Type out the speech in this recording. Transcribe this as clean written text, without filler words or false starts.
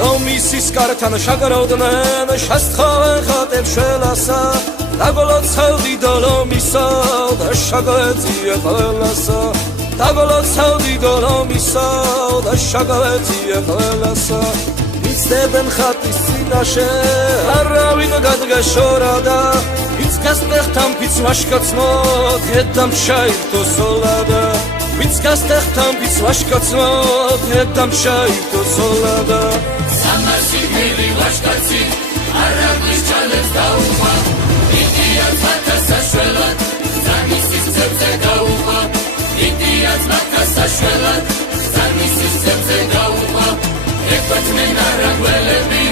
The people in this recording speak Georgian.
რომისის კართან შაგროვდნენ შესთხოვენ ხატებს შველასა დაგოლოცავდი დოლომისა და შაგვეძიე ყველასა დაგოლოცავდი დოლომისა და შაგვეძიე ყველასა იცდებენ ხატის წინაშე არავინ გადგაშორადა ვინც გასტეხთან ვინც ვაშკაცმო დედამ შაირთო სოლადა ვინც გასტეხთან ვინც ვაშკაცმო დედამ შაირთო სოლადა სამასი მერი ვაშკაცი არაგვის ჩალებს დაუხვა იდიაც მათას საშველად ზამისის ძებზე გაუხვა იდიაც მათას საშველად ზამისის ძებზე გაუხვა ეკვეთმენ არაგველები